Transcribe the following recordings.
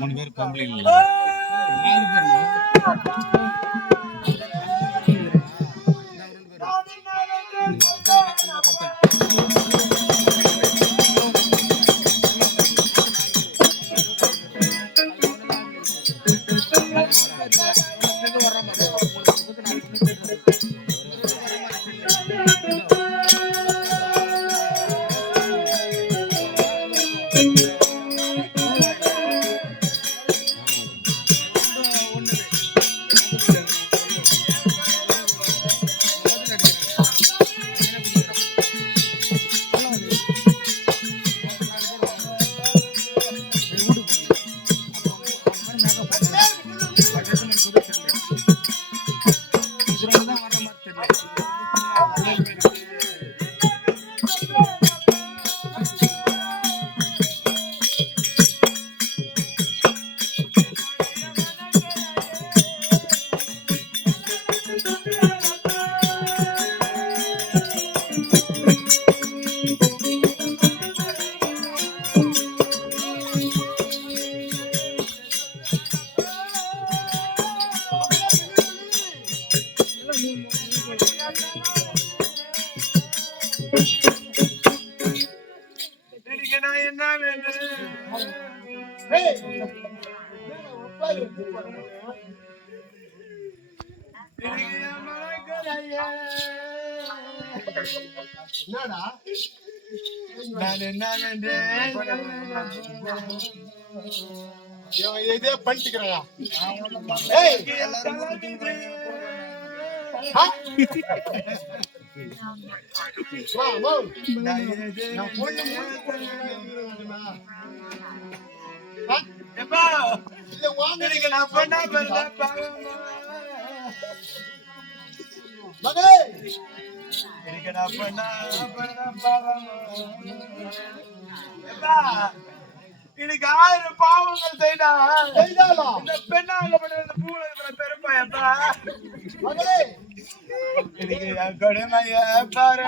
மூணு பேர் கம்ப்ளைண்ட் இதே பண்ணிக்கிறா மகளே இன்னைக்கு 1000 பாவங்கள் செய்தாலும் இந்த பெண்ணாகப்பட்ட பூவுல பெருமையப்பா மகளே இன்னைக்கு கொடுமைய பாரு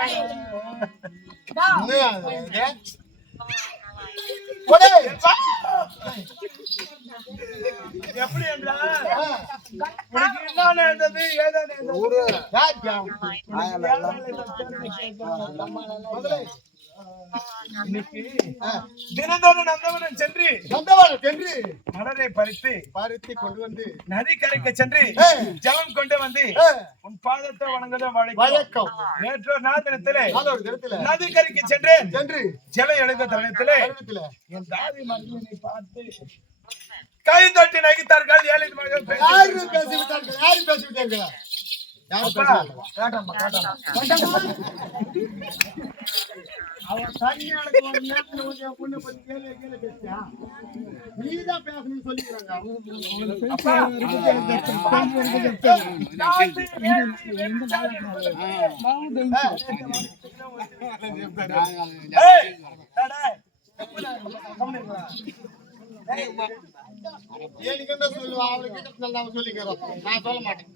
எப்படி என்றா உனக்கு என்ன நடந்தது ஏதோ தினந்தோறும் நந்தவனம் சென்று மலரை பறித்து கொண்டு வந்து நதி கரைக்கு சென்று ஜலம் கொண்டு வந்து உன் பாதத்தை வணங்குத வழக்கம். நேற்று நாள் தினத்திலே நதி கரைக்கு சென்று ஜலம் எடுத்த தருணத்திலே என் தாதி மகளை பார்த்து கை தட்டி நகைத்தார்கள். ஏழை மகள் யாரு பேசிவிட்டார்கள்? அவன் தனியாளுக்கு ஒரு நேரத்துல பொண்ணு பத்தி கேள்வி பேசியா நீதான் பேசணும்னு சொல்லிக்கிறாங்க. எனக்கு என்ன சொல்லுவா அவளுக்கு நல்லா சொல்லிக்கிறோம். நான் சொல்ல மாட்டேன்.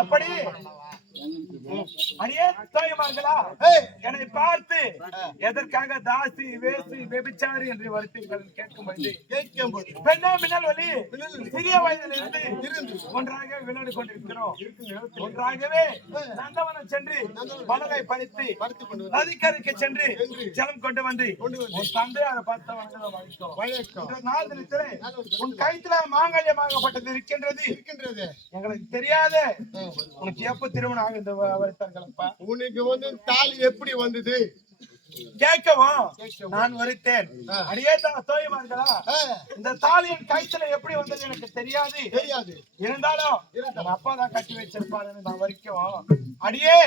அப்படி அடியே தாய்மார்களா, என்னை பார்த்து எதற்காக தாசி வேசி வெபிச்சாரி என்று வருத்தீர்கள் கேட்கும்போது பெண்ணே மின்னல் ஒலி சிறிய வயதில் இருந்து ஒன்றாக விளையாடி கொண்டிருக்கிறோம். ஒன்றாகவே நந்தவனம் சென்று மலரை பறித்து நதிக்கரைக்கு சென்று ஜலம் கொண்டு வந்து உன் தந்தையாரை பார்த்த வணக்கம் நாள் தினத்திலே உன் கைத்துல மாங்கல்யமாகப்பட்டது இருக்கின்றது எங்களுக்கு தெரியாத உனக்கு எப்ப திருமணம் ஆகுது வருத்தார்களப்பா? உனக்கு வந்து தாலி எப்படி வந்தது கேட்கவும் நான் வருத்தேன். அடியே தோயமார்களா, இந்த தாலியின் கைத்துல எப்படி வந்தது எனக்கு தெரியாது. இருந்தாலும் என் அப்பா தான் கட்டி வச்சிருப்பாருன்னு நான் வரைக்கும் அடியே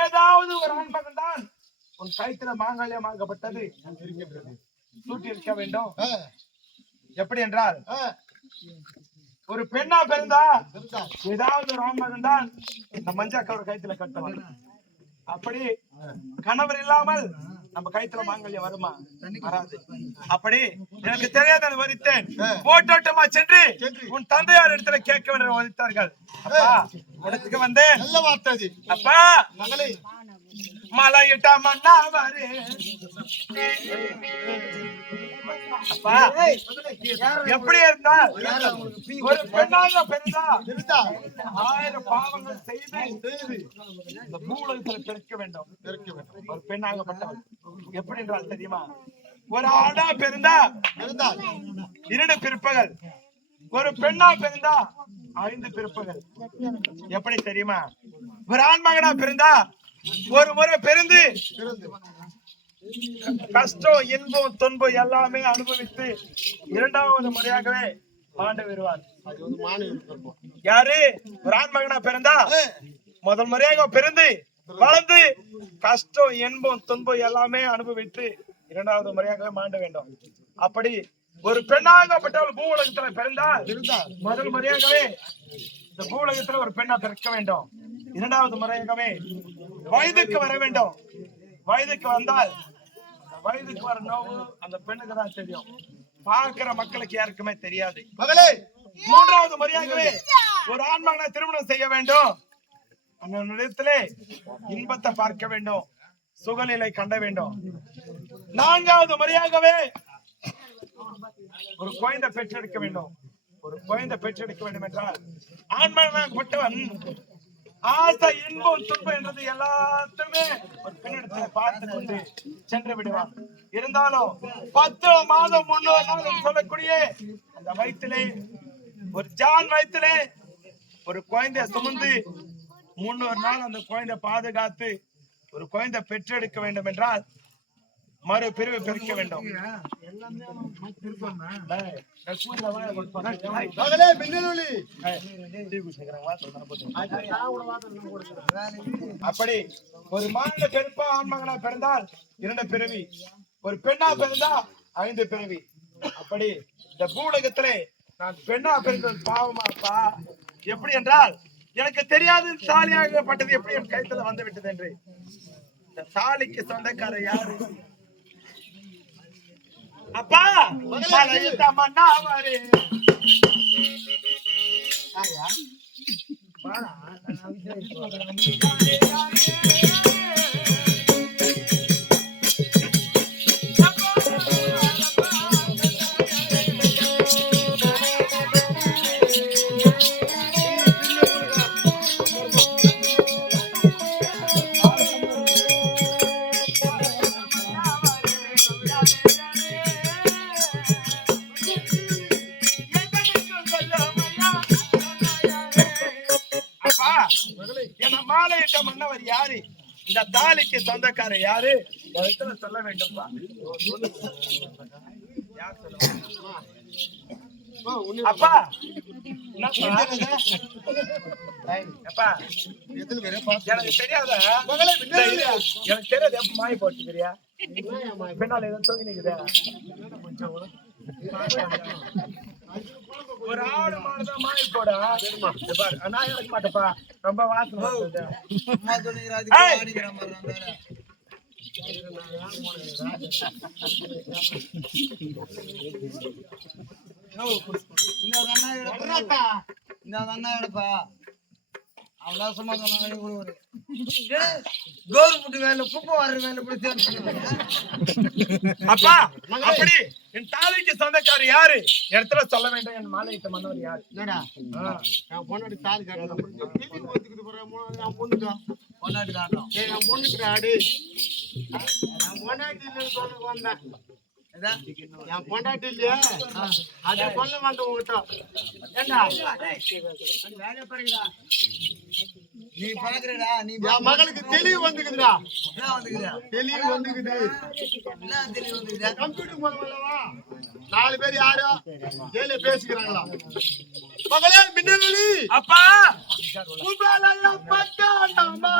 ஏதாவது ஒரு ஆண்மகன் தான் உன் கைத்துல மாங்கல்யமாகப்பட்டது சூட்டி இருக்க வேண்டும். எப்படி என்றால் ஒரு பெண்ணா பிறந்தா ஏதாவது ஒரு ஆண்மகன் தான் இந்த மஞ்சாக்கவர் கைத்துல கட்டுவான். அப்படி கணவர் இல்லாமல் நம்ம கைத்துல மாங்கல்யம் வருமா? வராது. அப்படி எனக்கு தெரியாத வரித்தேன். போட்டோட்டமா சென்று உன் தந்தையார் இடத்துல கேட்க வேண்டும் வரித்தார்கள். அப்பா உனக்கு வந்தேன். நல்ல வார்த்தை அப்பா மகளே மலையிட்ட மண்ணா வரு அப்பா எப்படி இருந்தா ஒரு பெண்ணாக பெரிதா 1000 பாவங்கள் செய்து இந்த பூலகத்துல பிறக்க வேண்டும். ஒரு பெண்ணாகப்பட்டவள் எப்படி என்றால் தெரியுமா? ஒரு ஆணா பிறந்தா 2 பிறப்புகள், ஒரு பெண்ணா பிறந்தா 5 பிறப்புகள். எப்படி தெரியுமா? ஒரு ஆண் மகனா பிறந்தா ஒரு முறை பிறந்து கஷ்டம் இன்பம் துன்பம் எல்லாமே அனுபவித்து 2வது முறையாகவே மாண்டு வருவார். யாரு? ஒரு ஆண் மகனா பிறந்தா முதல் முறையாக பிறந்து வளர்ந்து கஷ்டம் இன்பம் துன்பம் எல்லாமே அனுபவித்து 2வது முறையாகவே மாண்ட வேண்டும். அப்படி ஒரு பெண்ணாகப்பட்டவள் பூ உலகத்துல பிறந்தா முதல் முறையாகவே இந்த பூ உலகத்துல ஒரு பெண்ணா பிறக்க வேண்டும். 2வது முறையாகவே வயதுக்கு வர வேண்டும். வயதுக்கு வந்தால் வயதுக்கு வர நோவு அந்த பெண்ணுக்கு தான் தெரியும். பார்க்கிற மக்களுக்கு யாருக்குமே தெரியாது. மகளே 3வது முறையாகவே ஒரு ஆண்மகனை திருமணம் செய்ய வேண்டும். அந்த இடத்திலே இன்பத்தை பார்க்க வேண்டும், சுகநிலை கண்ட வேண்டும். 4வது முறையாகவே ஒரு குழந்தை பெற்றெடுக்க வேண்டும். ஒரு குழந்தை பெற்றெடுக்க வேண்டும் என்றால் ஆண்மகனாகப்பட்டவன் ஆசை இன்பம் துன்பம் என்றது எல்லாத்தையுமே ஒரு பெண்ணிடத்துல பார்த்து கொண்டு சென்று விடுவான். இருந்தாலும் 10 மாதம் 300 நாள் சொல்லக்கூடிய அந்த வயிற்றிலே ஒரு ஜான் வயிற்றிலே ஒரு குழந்தைய சுமந்து 300 நாள் அந்த குழந்தை பாதுகாத்து ஒரு குழந்தை பெற்றெடுக்க வேண்டும் என்றால் மறு பிரிவு பிரிக்க வேண்டும். அப்படி ஒரு மாநில பெருப்பா ஆண்மகனா பிறந்தால் 2 பிறவி, ஒரு பெண்ணா பிறந்தா 5 பிறவி. அப்படி இந்த பூலகத்திலே நான் பெண்ணா பிறந்தது பாவமாப்பா. எப்படி என்றால் எனக்கு தெரியாது தாலியாகப்பட்டது எப்படி என் கைத்துல வந்து விட்டது என்று. இந்த தாலிக்கு சொந்தக்காரர் யாரு? அப்பா மலையிட்ட மண்ணா வரு மன்னவர் யாரு? இந்த தாலிக்கு சொந்தக்காரர் யாரு? சொல்ல வேண்டும்பா. அப்பா எனக்கு தெரியாத எனக்கு தெரியாது எப்ப மாய போட்டுக்கிறியா? பின்னால ஏதோ தொங்கி நிக்குதா? ஒரு ஆடு மாடுதான் மாய போடா. நான் எடுக்க மாட்டேப்பா, ரொம்ப வாசனை. எடுப்பா அவ்வளவு சும்மா சொன்னாங்க கவர்மெண்ட் வேலை குப்பை வர்ற வேலை இப்படி அப்பா அப்படி என் தாலிக்கு சொந்தக்காரர் யாரு இடத்துல சொல்ல வேண்டாம். என் மாலையிட்ட மன்னவர் யாரு? நான் பொண்ணாடி தாலி பொண்ணுக்கா பொண்ணாடி காட்டும் என் பொண்ணுக்கு ஆடு நான் பொண்டாட்டி இல்லைன்னு சொல்ல வந்தேன். என் பொண்டாட்டி இல்லையா அதை சொல்ல மாட்டேன் உங்ககிட்ட. நீ பாக்குறடா நீ என் மகளுக்கு தெளிவு வந்துக்குதுடா. வந்துக்குதா தெளிவு வந்துக்குது. என்ன தெளிவு வந்துக்குதா? கம்ப்யூட்டர் மூலமா 4 பேர் யாரோ ஜெயில பேசிக்கிறாங்களா? மகளே மின்னலி அப்பா உபாலயம் பட்டாண்டமா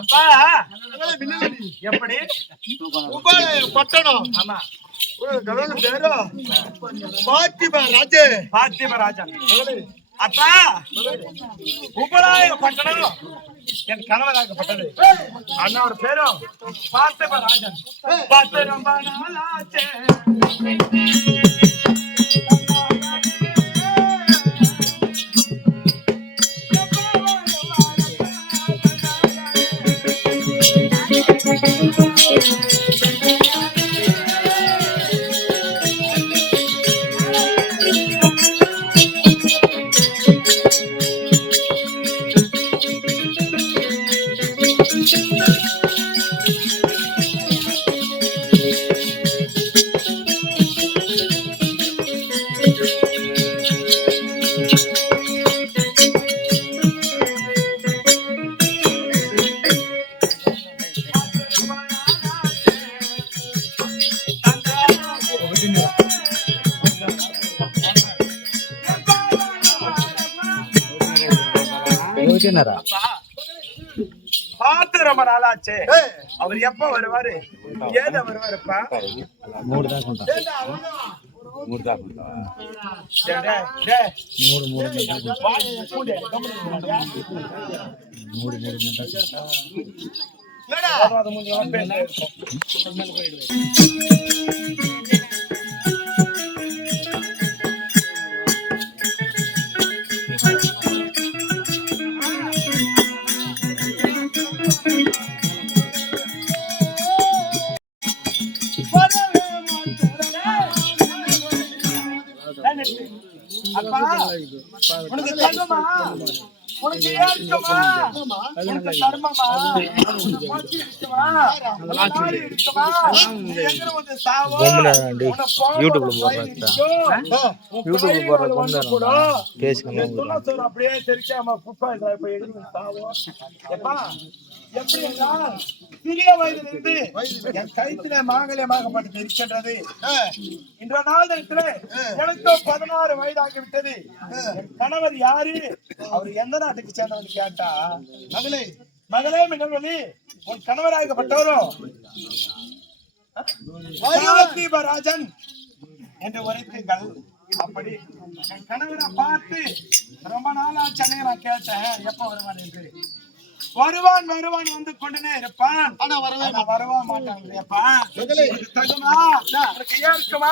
அப்பா எப்படி உபாலயம் பட்டணம். ஆமா பேரோ பாத்திமா ராஜே பார்த்திபராஜன். அப்பா உபராய பட்டணம் என் கணவராகப்பட்டது. அண்ணா ஒரு பேரும் பார்த்திபராஜன். பார்த்து ரொம்ப நாளாச்சே. பார்த்து ரொம்ப நாளாச்சே. அவர் எப்ப வருவாரு? ஏத வருவாருப்பா? அப்பா உனக்கு தர்மமா? உனக்கு ஏற்கமா? உனக்கு தர்மமா? உனக்கு இருக்குமா? நாடு இருக்குமா? எங்க வந்து சாவோ? யூடியூப்ல போடுறா பேசுங்க. அப்படியே தெரிக்காம புப்பா இப்ப எங்க சாவோ? எப்பா எப்படி என்றால் சிறிய வயதிலிருந்து என் கைத்திலே மாங்கல்யமாகப்பட்டு இருக்கின்றது. இன்ற நாள் எனக்கு 16 வயதாகிவிட்டது. என் கணவர் யாரு? அவர் எந்த நாட்டுக்கு சேர்ந்தவன் கேட்டா, மகளே மின்னல்வழி உன் கணவராகப்பட்டவரும் பார்த்திபராஜன் என்று உரைத்தீர்கள். அப்படி என் கணவரை பார்த்து ரொம்ப நாளா சென்னையை நான் கேட்டேன் எப்ப வருவான் என்று. வருவான் வருவான் வந்து கொண்டுனே இருப்பான். ஆனா வரவா மாட்டாங்கப்பா. தகுமா? உனக்கு ஏற்குமா?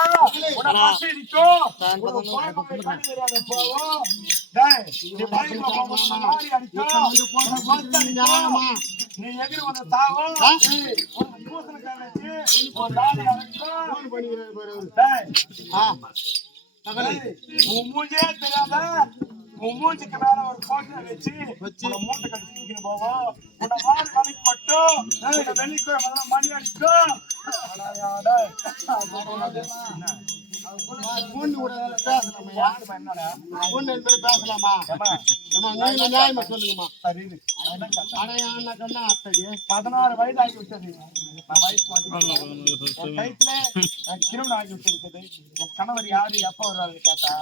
உனக்கு பசி இருக்கும். போவோம் நீ எதிர் வந்த தாவோ ஒரு தாலி அறுக்கும். ஃபோன் பண்ணிக்கிறாரு பாரு அவரு. டேய், மகளே உன் மூஞ்சியே தெரியாத உன் மூஞ்சிக்கு மேல ஒரு போட்டோ வச்சு உன்னை மூட்டை கட்டி தூக்கின்னு போவோம். உன்னை வாரி வலிக்கு மட்டும் உன்னை வெள்ளிக்கிழமை முதல்ல மணி அடிக்கும். பொண்ணு கூட பேசலாமா? என்னடா பொண்ணு என்பது பேசலாமா? நீங்க நியாயமா சொல்லுங்கம்மா. அடையாண்ணா கண்ணா அத்தடி 16 வயது ஆகிவிட்டது. நான் வயசு என் கைத்துல திருமணம் ஆகிவிட்டிருக்குது. என் கணவர் யாரு எப்ப வருவாரு கேட்டா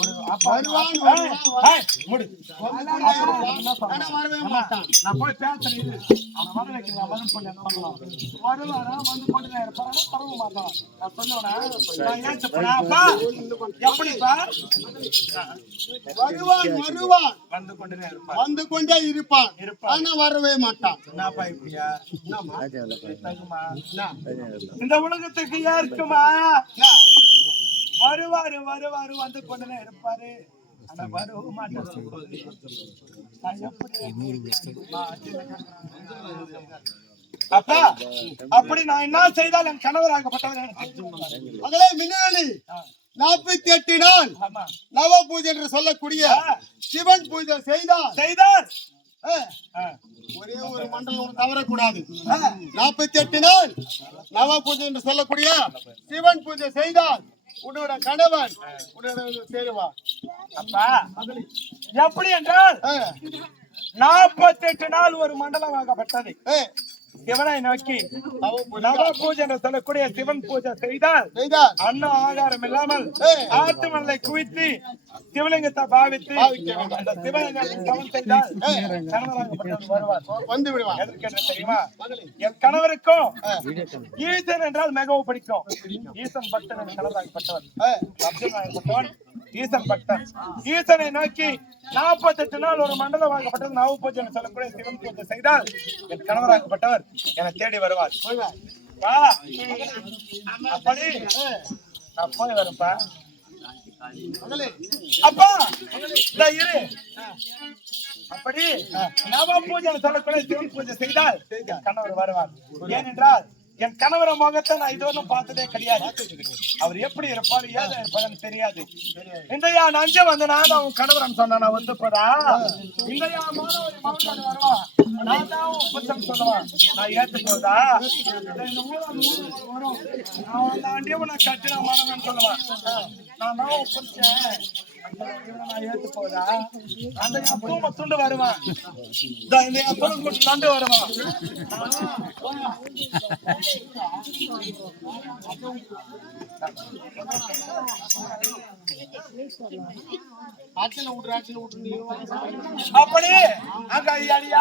ஒரு வருவான், முடி ஆனா வரவே மாட்டான். நான் போய் பேசுறேன். இது அவனை வர வைக்கிறேன். வரும் சொல்லி என்ன பண்ணலாம்? வருவாரா வந்து கொண்டு இருப்பாரா பரவ மாட்டான். நான் சொல்லுவேன் நான் ஏன் அப்பா எப்படிப்பா வருவான் வந்து கொண்டுதான் இருப்பான். வந்து கொண்டே இருப்பான். ஆனா வரவே மாட்டான். என்னப்பா இப்படியா என்னம்மா? தகுமா? என்ன? இந்த உலகத்துக்கு ஏற்குமா? வருவாரு வருவாரு வந்து கொண்டுதான் இருப்பாரு. ஆனா வரவும் மாட்டாரு. அப்பா அப்படி நான் என்ன செய்தால் என் கணவர் ஆகப்பட்டவர் மகளே மின்னாளி 48 நாள் ஆமா நவ பூஜை என்று சொல்லக்கூடிய சிவன் பூஜை செய்தால் செய்தார். ஒரே ஒரு மண்டலம் தவறக்கூடாது. 48 நாள் நவ பூஜை என்று சொல்லக்கூடிய சிவன் பூஜை செய்தால் உன்னோட கணவன் உன்னோட சேருவான். அப்பா எப்படி என்றால் 48 நாள் ஒரு மண்டலம் ஆகப்பட்டது. சிவனை நோக்கி நவ பூஜை என்று சொல்லக்கூடிய சிவன் பூஜை செய்தால் அன்னம் ஆகாரம் இல்லாமல் ஆத்து மணலை குவித்து சிவலிங்கத்தை பாவித்து அந்த சிவலிங்கத்தை சமன் செய்தால் கணவராகப்பட்டவர் வருவார், வந்து விடுவார். எதற்கென்று தெரியுமா? என் கணவருக்கும் ஈசன் என்றால் மிகவும் பிடிக்கும். ஈசன் பக்தன் என் கணவராகப்பட்டவர் பக்தன் ஈசன் பக்தன். ஈசனை நோக்கி 48 நாள் ஒரு மண்டலம் ஆகப்பட்டது நவ பூஜை என்று சொல்லக்கூடிய சிவன் பூஜை செய்தால் என் கணவராகப்பட்டவர் என தேடி வருவார். வா அப்படி நான் போய் வரப்பா. அப்பா இரு. அப்படி நவ பூஜை சொல்லக்கூடிய சிவன் பூஜை செய்தால் கணவர் வருவார். ஏனென்றால் என் கணவர முகத்தை நான் இதுவரை பார்த்ததே கிடையாது. அவர் எப்படி இருப்பாரு ஏதா இருப்பாருன்னு தெரியாது. இந்தையா நஞ்ச வந்து நான் அவன் கணவரன் சொன்னா நான் வந்து போறா இந்தையா மாணவர் மாவட்டம் வருவான். நான் தான் புத்தம் சொல்லுவான். நான் ஏத்து போதா இந்த வரும் நான் அந்த ஆண்டியும் நான் கட்டின மாணவன் சொல்லுவான். நான் தான் புத்தேன் நான் ஏத்து போதா அந்த அப்பவும் துண்டு வருவான். இந்த அப்பவும் துண்டு வருவான். அப்படி அங்க அடியா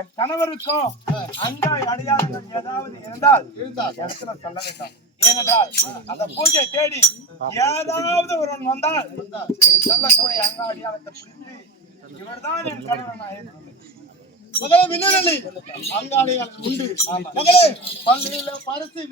என் கணவருக்கும் அங்க அடையாளங்கள் ஏதாவது இருந்தால் இடத்துல சொல்ல வேண்டாம். ஏனென்றால் அந்த பூஜை தேடி ஏதாவது ஒருவன் வந்தால் நீ சொல்லக்கூடிய அங்க அடையாளத்தை பிடித்து இவர்தான் என் கணவன் மகளே மின்னலி அங்காடிகள் உண்டு. மகளே பள்ளியில பரிசு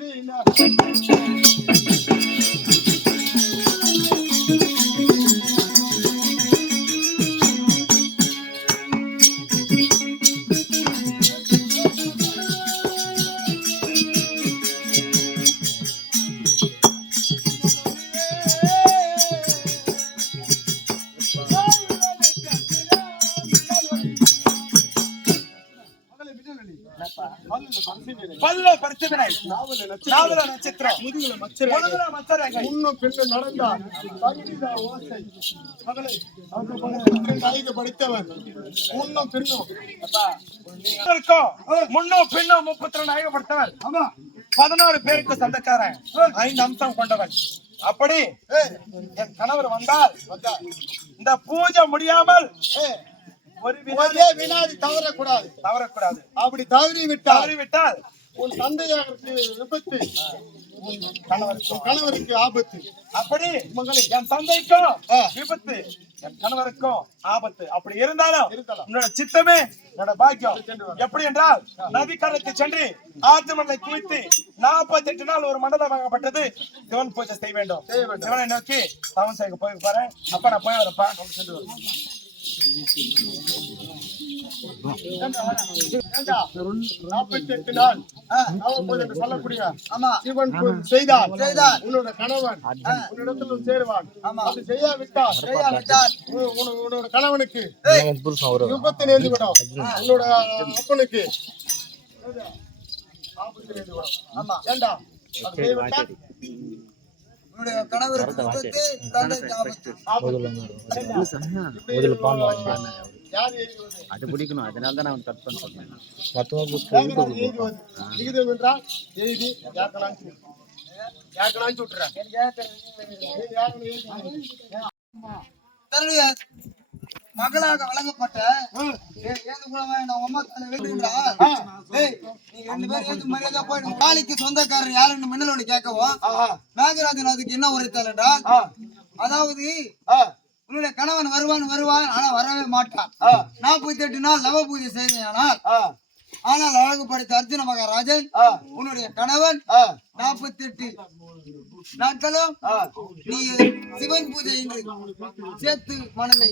பல்ல பரிசுவினை நாவல நட்சத்திரம் முதுகுல மச்சரங்க முன்னும் பின்னும் நடந்தார் ஓசை. மகளே ஐந்து படித்தவன் முன்னும் பின்னும் முன்னும் பின்னும் 32 ஐயப்படுத்தவர். ஆமா 11 பேருக்கு சொந்தக்காரன் 5 அம்சம் கொண்டவன். அப்படி என் கணவர் வந்தால் இந்த பூஜை முடியாமல் ஒரே வினாடி தவறக்கூடாது. அப்படி தவறிவிட்டால் உன் தந்தையாருக்கு விபத்து, உன் கணவருக்கு ஆபத்து. அப்படி என் தந்தைக்கும் விபத்து, என் கணவருக்கும் ஆபத்து. அப்படி இருந்தாலும் உன்னோட சித்தமே என்னோட பாக்கியம். எப்படி என்றால் நதிக்கரைக்கு சென்று ஆற்று மண்ணை குவித்து 48 நாள் ஒரு மண்டலம் வாங்கப்பட்டது. சிவன் பூஜை செய்ய வேண்டும். சிவனை நோக்கி தவம் செய்ய போய் பாரு. அப்ப நான் போய் வரப்பா. 48 நாள் சொல்லக்கூடிய சிவன் பூஜை செய்தால் உன்னோட கணவன் உன்னிடத்தில் சேருவான். அப்படி செய்யாவிட்டால் உன்னோட கணவனுக்கு விபத்து நேர்ந்து விடும். உன்னோட அப்பனுக்கு ஆபத்து நேர்ந்து விடும். ஏண்டா கணவருக்கு அது பிடிக்கணும். அதனால தான் நான் கட் பண்ணேன். தன்னுடைய மகளாக வழங்கப்பட்ட தாலிக்கு சொந்தக்காரர் யாருன்னு மின்னலோடு கேட்கவும் நாகராஜன் அதுக்கு என்ன உரைத்தால் என்றால், அதாவது உன்னுடைய கணவன் வருவான் ஆனா வரவே மாட்டான். 48 நாள் நவ பூஜை செய்தேனால், ஆனால் அழகு படைத்த அர்ஜுன மகாராஜன் உன்னுடைய கணவன் 48 நாட்களும் நீ சிவன் பூஜை சேத்து மணலை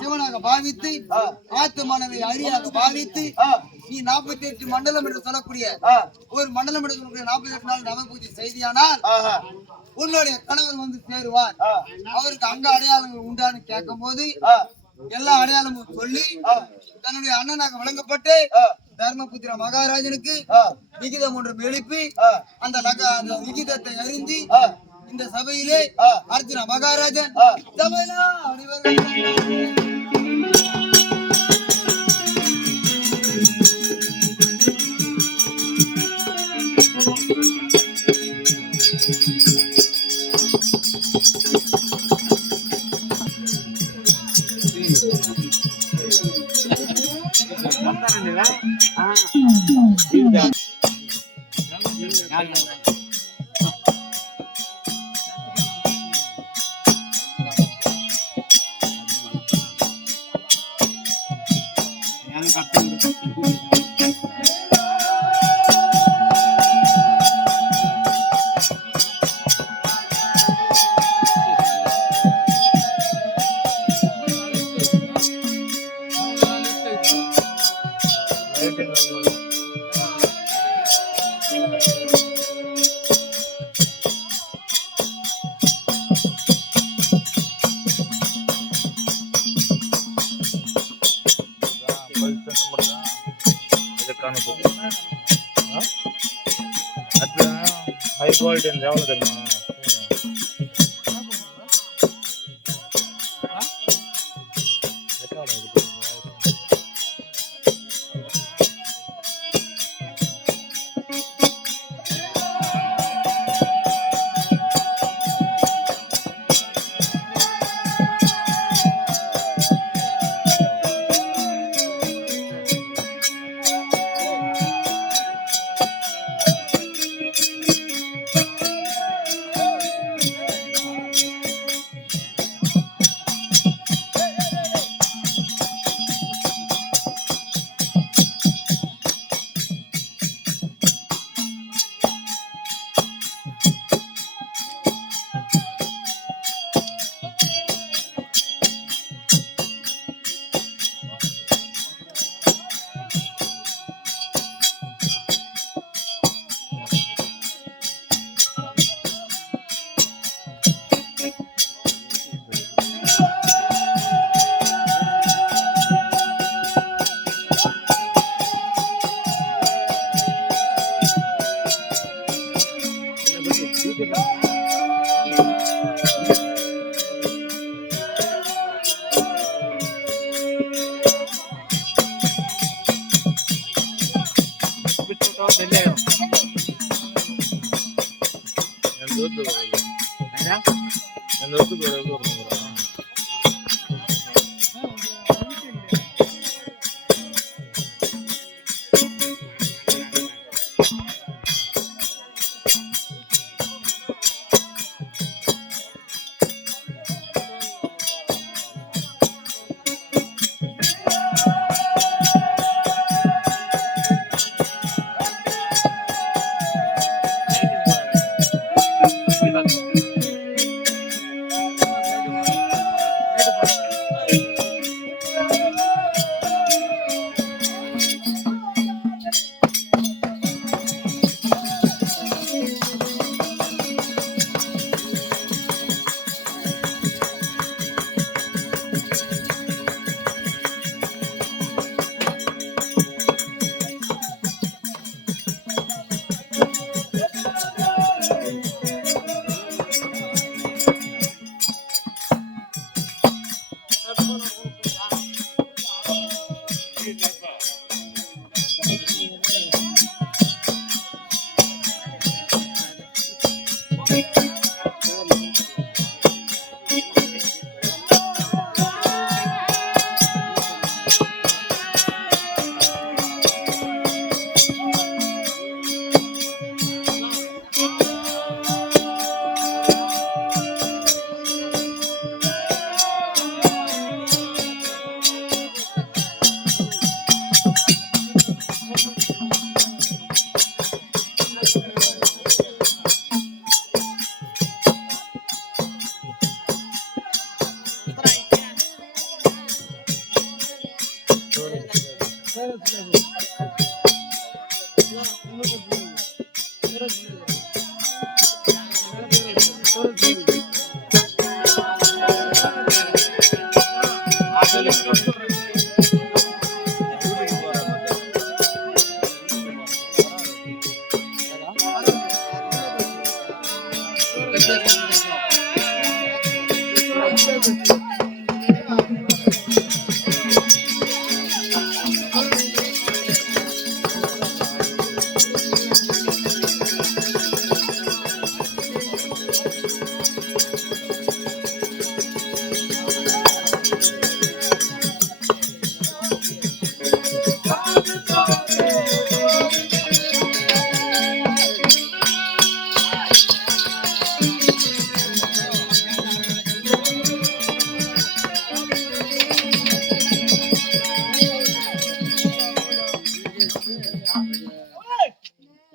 சிவனாக பாவித்து, ஆத்து மணலை அரியாக பாவித்து, நீ 48 மண்டலம் என்று சொல்லக்கூடிய ஒரு மண்டலம் என்று சொல்லக்கூடிய 48 நாள் நவ பூஜை செய்தியானால் உன்னுடைய கணவர் வந்து சேருவார். அவருக்கு அங்க அடையாளங்கள் உண்டான்னு கேட்கும் போது எல்லா அடையாளமும் சொல்லி தன்னுடைய அண்ணனாக வழங்கப்பட்டு தர்மபுத்திர மகாராஜனுக்கு விகிதம் ஒன்று எழுப்பி அந்த விகிதத்தை அறிந்து இந்த சபையிலே அர்ஜுன மகாராஜன் high quality and down the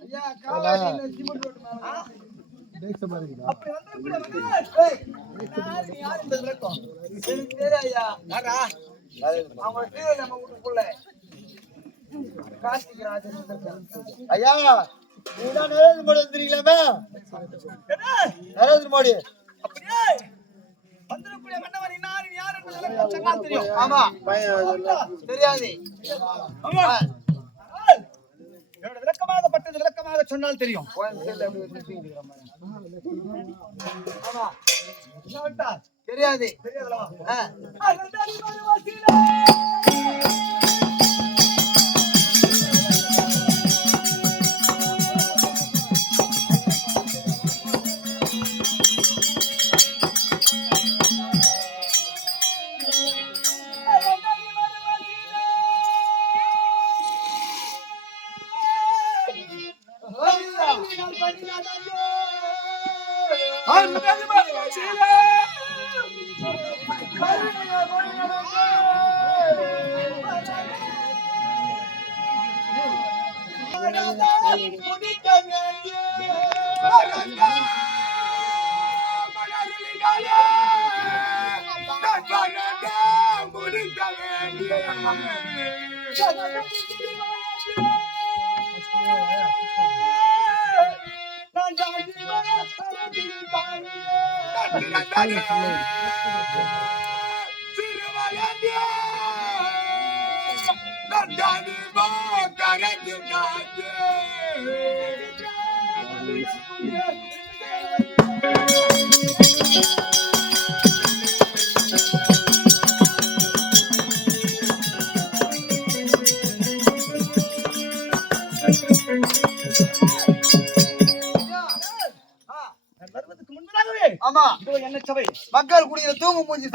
ஐயா, காலாடியில சிமெண்ட் ரோட்டு மேல அப்படி வந்துடக்கூட ஏய், நீ யாரு இந்த விளக்கம்? எனக்கு தெரியும் ஐயா. அவங்க கீழே நம்ம வீட்டுக்குள்ள கார்த்திக் ராஜன் வந்திருக்காங்க. ஐயா நீதான் நரேந்திர மோடி வந்துருக்கீங்களாமே நரேந்திர மோடி அப்படியே வந்துடக்கூடிய மன்னவன் இன்னார் யார் என்று விளக்கம் சொன்னால் தெரியும். ஆமா தெரியாது. ஆமா. என்னோட விளக்கமாகப்பட்டது விளக்கமாக சொன்னால் தெரியும். ஆமா என்ன விட்டார்? தெரியாது. தெரியாதல்லவா? ஆமா என்ன சபை மக்கள் குடியில தூங்கும் மூஞ்சி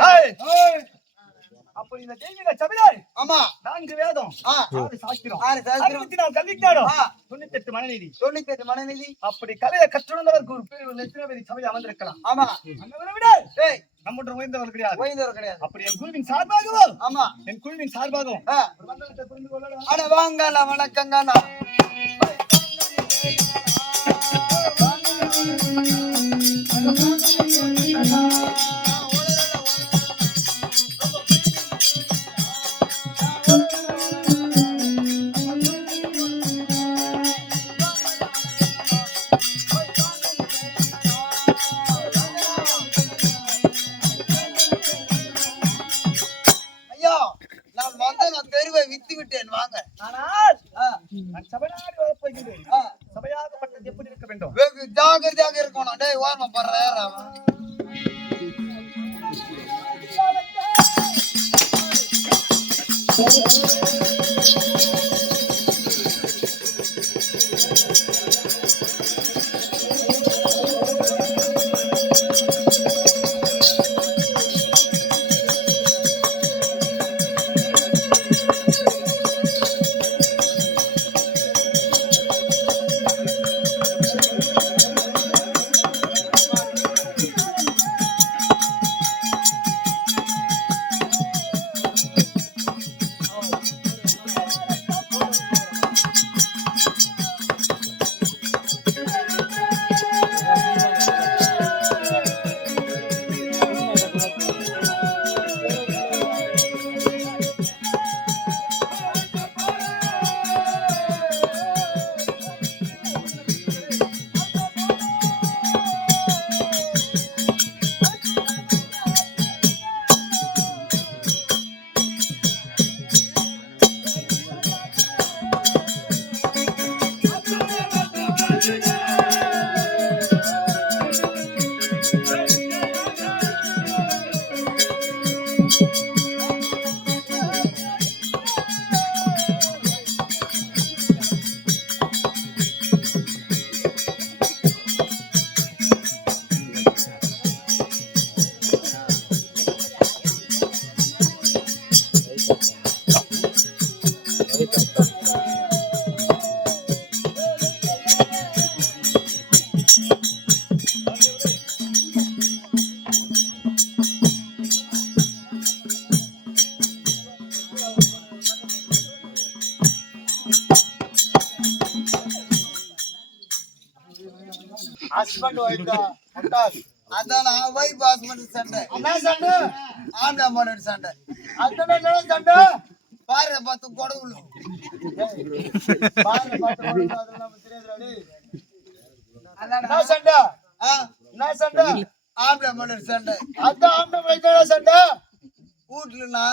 அப்படி இந்த தெய்வீக சபையை ஆமா 4 வேதம் 6 சாஸ்திரம் 64 கல்விஞானம் 98 மனநீதி 98 மனநீதி அப்படி கலையை கற்றுணர்ந்தவருக்கு ஒரு பேர் ஒரு லட்சணபதி சபை அமர்ந்திருக்கலாம். ஆமா அங்க விட டேய் நம்முடைய உயர்ந்தவர் கிடையாது அப்படி என் குழுவின் சார்பாகவும் ஆமா என் குழுவின் சார்பாகவும் ஒரு வந்தனத்தை புரிந்து கொள்ளலாம். அட வாங்கல வணக்கங்கண்ணா சபையாகப்பட்டது எப்படி இருக்க வேண்டும்? வெகு ஜாகிரதையாக இருக்கணும். டேய் ஓரமா போறேன். ஹஸ்பண்ட் ஒய்ஃப் முட்டாள். அதான் வைஃப் ஹஸ்பண்ட் சண்டை, என்ன சண்டை? ஆம்பளை மாடு சண்டை. அத்தனை என்ன சண்டை? பாரு பார்த்து கொடவுல பாருங்க, பார்த்து கொண்டு அதெல்லாம் நமக்கு தெரியாதுடா. அதான் என்ன சண்டை? என்ன சண்டை? ஆம்பளை மாடு சண்டை. அதான் ஆம்பளை வைக்கிற சண்டை. வீட்டுலண்ணா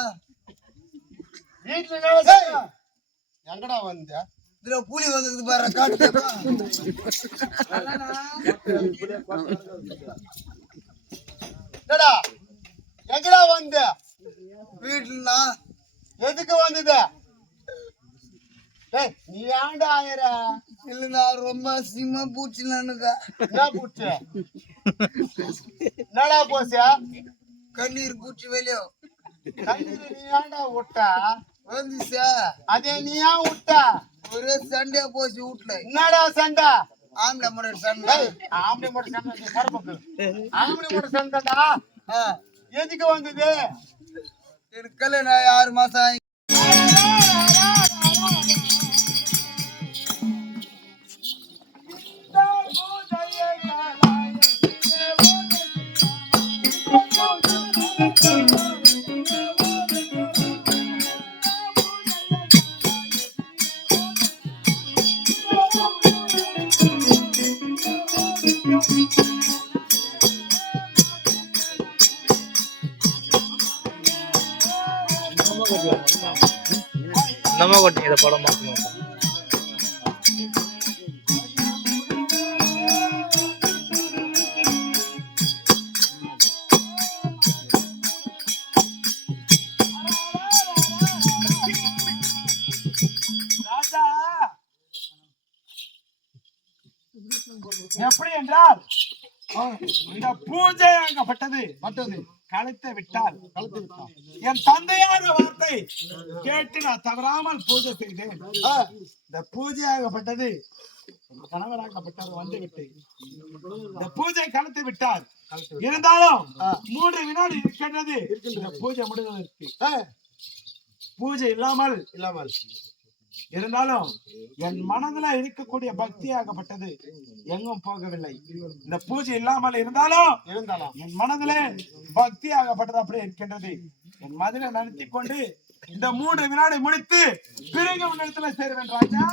வீட்டுல என்ன சண்டை? எங்கடா வந்த? இதுல புலி வந்தது பாரு காட்டு. என்னடா எங்கடா வந்த? வீட்டுலண்ணா எதுக்கு வந்தது? ஏய், நீ ஏன்டா ஆயிர? இல்லண்ணா ரொம்ப சிம்ம பூச்சினானுங்க. என்ன பூச்சி? என்னடா போசியா? கண்ணீர் பூச்சி வெளியோ கண்ணீர் நீ ஏன்டா விட்டா? வந்துச்சா, அதே நீ ஏன் விட்ட? ஒரே சண்டையா போச்சு வீட்டுல. என்னடா சண்டை? ஆம்பளை மாடு சண்டை. ஏய், ஆம்பளை மட்டும் சண்டை நீ மறுபக்கு. ஆம்பளை மட்டும் சண்டைடா. எதுக்கு வந்தது? எனக்கு கல்யாணம் 6 மாசம் ஆகி நம்ம கொட்டி இதை படம் பார்க்கணும். ராஜா எப்படி என்றால் இந்த பூஜை ஆகப்பட்டது கலைத்து விட்டால் என் தந்தையார் வார்த்தை கேட்டு நான் தவறாமல் பூஜை செய்தேன். இந்த பூஜை ஆகப்பட்டது கணவராகப்பட்டவர் வந்து விட்டு இந்த பூஜை கலைத்து விட்டார். இருந்தாலும் 3 வினாடி இருக்கின்றது இந்த பூஜை முடிவதற்கு. பூஜை இல்லாமல் இருந்தாலும் என் மனதுல இருக்கக்கூடிய பக்தி ஆகப்பட்டது எங்கும் போகவில்லை. இந்த பூஜை இல்லாமல் இருந்தாலும் என் மனதிலே பக்தி ஆகப்பட்டது அப்படியே இருக்கின்றது. என் மனதில நினைத்து கொண்டு இந்த 3 வினாடி முடித்து பிறகு உன்னிடத்துல சேருவேன் ராஜா.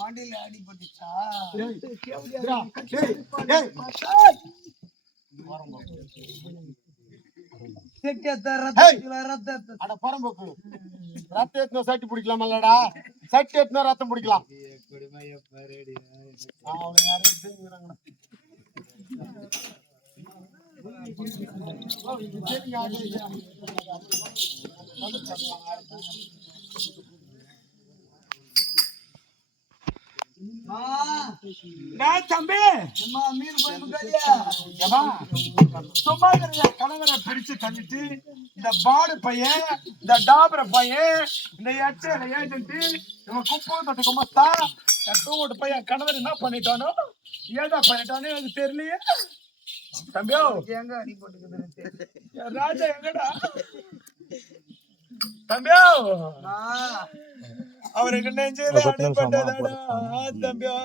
மண்டியில அடிபட்டுச்சா? சட்டி பிடிக்கலாமல்லடா? சட்டி எத்தனை ரத்தம் பிடிக்கலாம்? தம்பி கணவரை பிடிச்சு தள்ளிட்டு இந்த பாடு பையன், இந்த டாபர பையன், இந்த ஏஜென்ட், இவன் குப்பை தொட்டு குமஸ்தா தூங்கிட்டு பையன் கணவர் என்ன பண்ணிட்டானோ ஏதா பண்ணிட்டானோ அது தெரியலையே. தம்பியோ எங்க அடிபட்டுக்குது? ராஜா எங்கடா தம்பியோ? அவருக்கு நெஞ்சில அடிபட்டதாடா தம்பியோ.